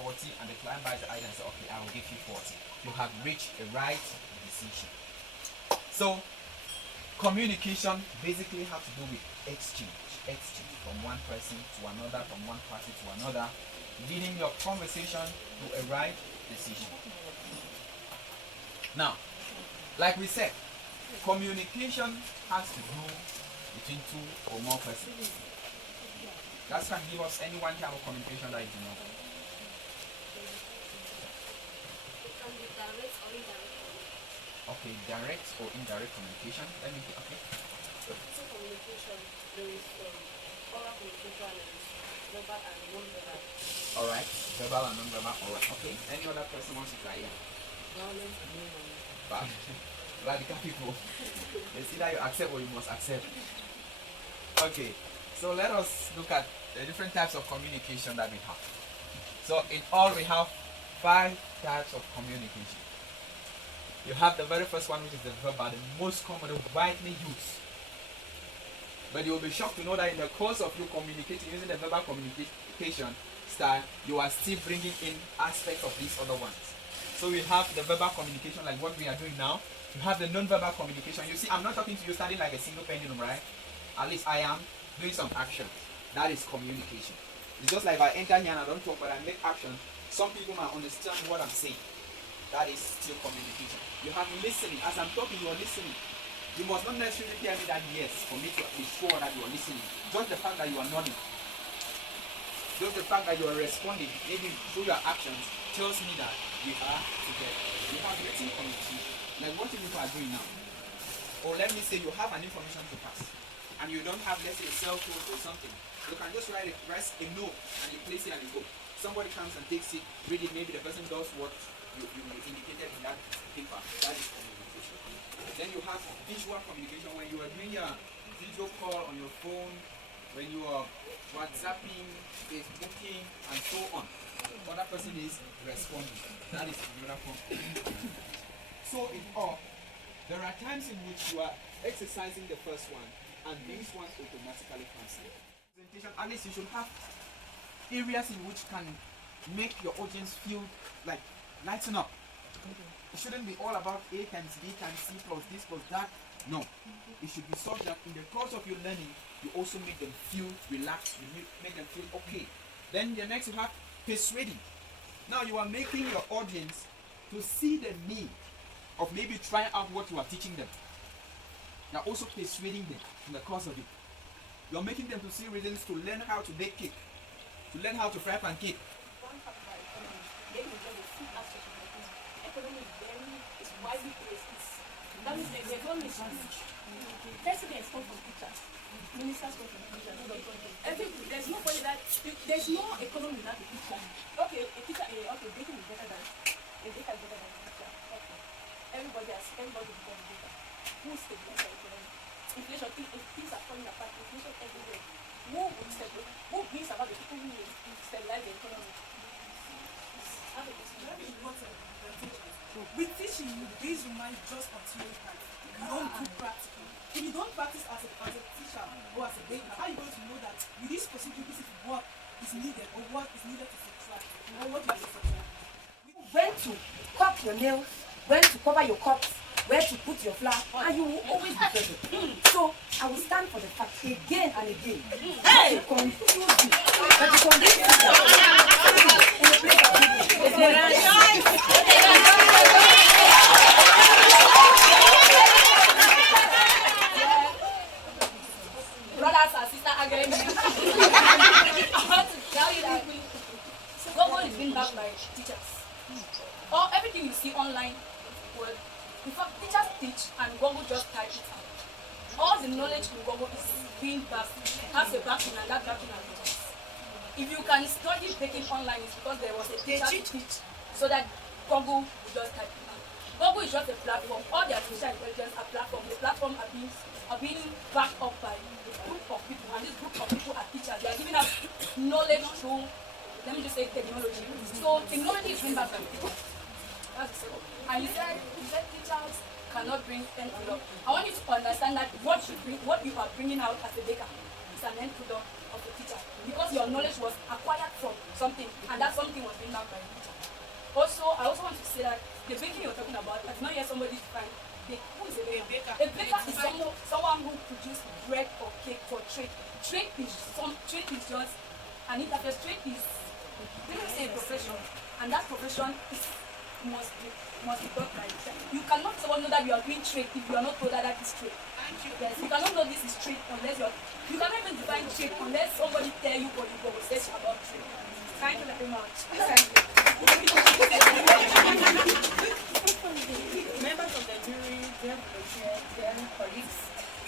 40, and the client buys the item and says, okay, I will give you 40. You have reached a right decision. So communication basically has to do with exchange from one person to another, from one party to another, leading your conversation to a right decision. Now, like we said, communication has to do between two or more persons. That can give us any one type of communication that you know. Okay, direct or indirect communication. Let me okay. So communication, there is oral communication, there is verbal and non-verbal. Alright, verbal and non-verbal. Alright, okay. Any other person wants to try it? Violence and non-violence. But radical people. It's either you accept or you must accept. Okay, so let us look at the different types of communication that we have. So in all we have 5 types of communication. You have the very first one, which is the verbal, the most common, widely used. But you will be shocked to know that in the course of you communicating using the verbal communication style, you are still bringing in aspects of these other ones. So we have the verbal communication like what we are doing now. You have the non-verbal communication. You see, I'm not talking to you standing like a single pendulum, right? At least I am doing some action. That is communication. It's just like if I enter here and I don't talk, but I make action. Some people might understand what I'm saying. That is still communication. You have listening. As I'm talking, you are listening. You must not necessarily tell me that yes, for me to be sure that you are listening. Just the fact that you are nodding. Just the fact that you are responding, maybe through your actions, tells me that we are together. You have written communication. Like what you people are doing now. Or let me say you have an information to pass. And you don't have, let's say, a cell phone or something. You can just write a note and you place it and you go. Somebody comes and takes it, read it, maybe the person does what you indicated in that paper. That is communication. Then you have visual communication when you are doing your video call on your phone, when you are WhatsApping, Facebooking, and so on. Other person is responding. That is another form. So in all, there are times in which you are exercising the first one, and these ones automatically cancel. Presentation, at least you should have areas in which can make your audience feel like lighten up. It shouldn't be all about A times B times C plus this plus that. No. It should be such that in the course of your learning, you also make them feel relaxed, you make them feel okay. Then the next you have persuading. Now you are making your audience to see the need of maybe trying out what you are teaching them. You are also persuading them in the course of it. You are making them to see reasons to learn how to bake cake, to learn how to fry pancake. Economy is widely placed. That means there's one mismatch. Presidents come from teachers, ministers come from teachers. There's nobody that there's no economy without a teacher. Okay, a teacher, okay, baking is better than a baker is better than a teacher. Okay, everybody becomes a baker. Who stabilizes the economy? Inflation, if things are falling apart, inflation everywhere. Who brings about the people who stabilize the economy? With teaching, you base your mind just on theory practice. You don't do practical. If you don't practice as a teacher or as a baker, how are you going to know that with this specific this is what is needed or what is needed to subtract or what you have to subtract? When to cut your nails, when to cover your cups, where to put your flour, and you will always be present. So I will stand for the fact again and again to confuse you, but to convince you that in the place of Brothers and sisters again. I want to tell you that Google is being backed by teachers. Or everything you see online, well, in fact, teachers teach and Google just type it out. All the knowledge in Google is being backed, has a backing, and that backing has teachers. If you can study baking online, it's because there was a teacher to teach, so that Google will just type it out. Google is just a platform. All the artificial intelligence are platforms. The platform are being backed up by a group of people, and this group of people are teachers. They are giving us knowledge through, let me just say, technology. So technology is being backed by people. That's the second. And you said teachers cannot bring end product. I want you to understand that what you are bringing out as a baker is an end product of a teacher because your knowledge was acquired from something, and that something was being backed by a teacher. Also, I also want to say that the baking you're talking about, I did not hear somebody define bake. Who is a baker? A baker is someone who produces bread or cake for trade. Trade is just an interface. Trade is, let me say, a profession, and that profession must be taught by itself. You cannot someone know that you are doing trade if you are not told that that is trade. Thank you. Yes, you cannot know this is trade unless you cannot even define trade unless somebody tell you what you go research about trade. Thank you very much. Thank you. Members of the jury, dear colleagues,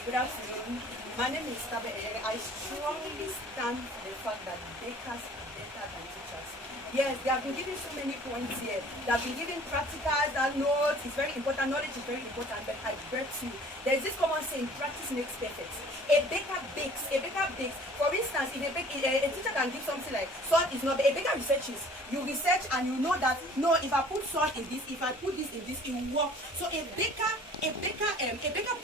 good afternoon. My name is Tabe Eyere. I strongly stand for the fact that bakers are better than teachers. Yes, they have been given so many points here. They have been given practicals and notes. It's very important. Knowledge is very important. But I bet you, there is this common saying, practice makes perfect. A baker bakes. A baker bakes. For instance, if a teacher can give something like salt is not. A baker researches. You research and you know that no, if I put salt in this, if I put this in this, it will work. So a baker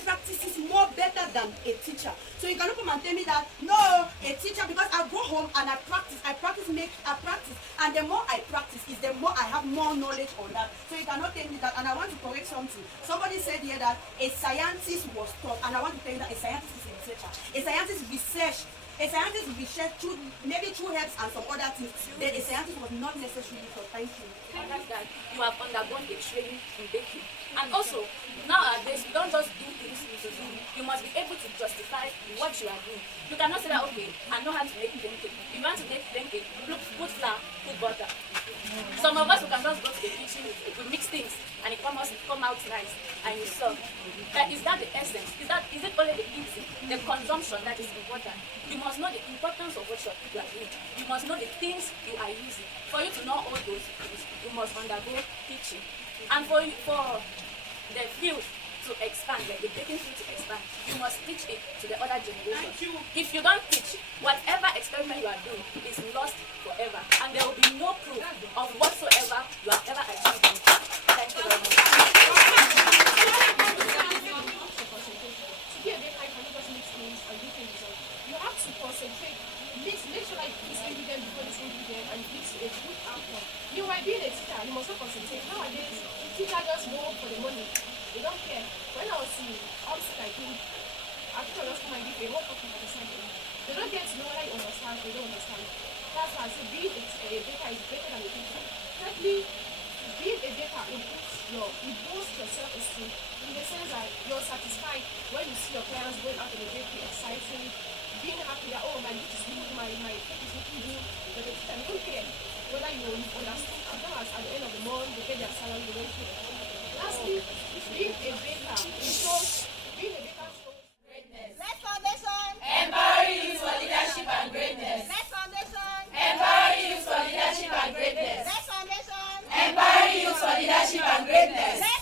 practices more better than a teacher. So you cannot come and tell me that no, a teacher, because I go home and I practice, and the more I practice is the more I have more knowledge on that. So you cannot tell me that. And I want to correct something. Somebody said here that a scientist was taught, and I want to tell you that a scientist is a researcher. A scientist researched. A scientist will be shared through maybe through herbs and some other things. Then a scientist was not necessarily for. Thank you. That you have undergone a training in baking. And also, nowadays, you don't just do things to do. You must be able to justify what you are doing. You cannot say that, okay, I know how to make plain cake. If you want to make plain cake, put flour, put butter. Some of us who can just go to the kitchen, we mix things, and it come out nice, and you serve. Is that the essence? Is it only the eating, the consumption that is important? You must know the importance of what you are doing. You must know the things you are using. For you to know all those things, you must undergo teaching. And for the field to expand, like the baking field to expand, you must teach it to the other generation. If you don't teach, whatever experiment you are doing is lost forever, and there will be no proof of whatsoever you have ever achieved. Thank you very much. To be a baker, you cannot just mix things and do things. You have to concentrate. Make sure that you put this ingredient before this ingredient and it gives you a good outcome. You might be a teacher, you must not concentrate. Nowadays, teachers just go for the money. They don't care. When I was in Upstate, I think I just come and give a whole topic at the same time. They don't get to know whether you understand or you don't understand. That's why I say being a baker is better than a teacher. Thirdly, being a baker it boosts your self-esteem in the sense that you're satisfied when you see your parents going out in the bakery, exciting, being happy that, oh, my meat is good, my cake is looking good, but the teacher don't care whether you understand. As long as at the end of the month they get their salary, they don't care. Lastly, being a baker shows greatness. Next foundation. Empowering youth for leadership and greatness. Next foundation. Empowering youth for leadership and greatness. Next foundation. Empowering youth for leadership and greatness.